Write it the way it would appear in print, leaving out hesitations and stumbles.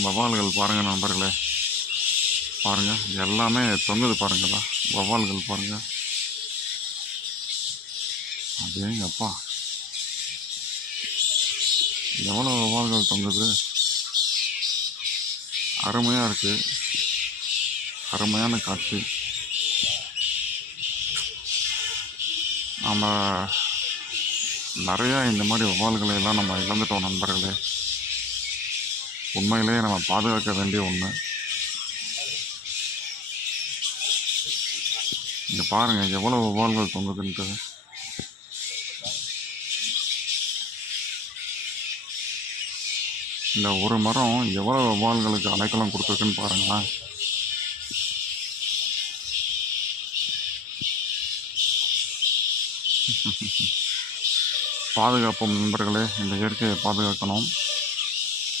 வவ்வால்கள் பாருங்கள் நண்பர்களே, பாருங்கள் எல்லாமே தொங்குது பாருங்களா, வவ்வால்கள் பாருங்கள். அப்படியேங்கப்பா, எவ்வளோ வவ்வால்கள் தொங்குது, அருமையாக இருக்குது, அருமையான காட்சி. நம்ம நிறையா இந்த மாதிரி வவ்வால்களை எல்லாம் நம்ம இழந்துட்டோம் நண்பர்களே. உண்மையிலேயே நம்ம பாதுகாக்க வேண்டிய ஒன்று. இங்கே பாருங்கள் எவ்வளோ வவ்வால்கள் தொங்குதுன்ட்டு. இந்த ஒரு மரம் எவ்வளோ வவ்வால்களுக்கு அடைக்கலம் கொடுத்துருக்குன்னு பாருங்களேன். பாதுகாப்போம் நண்பர்களே, இந்த இயற்கையை பாதுகாக்கணும்.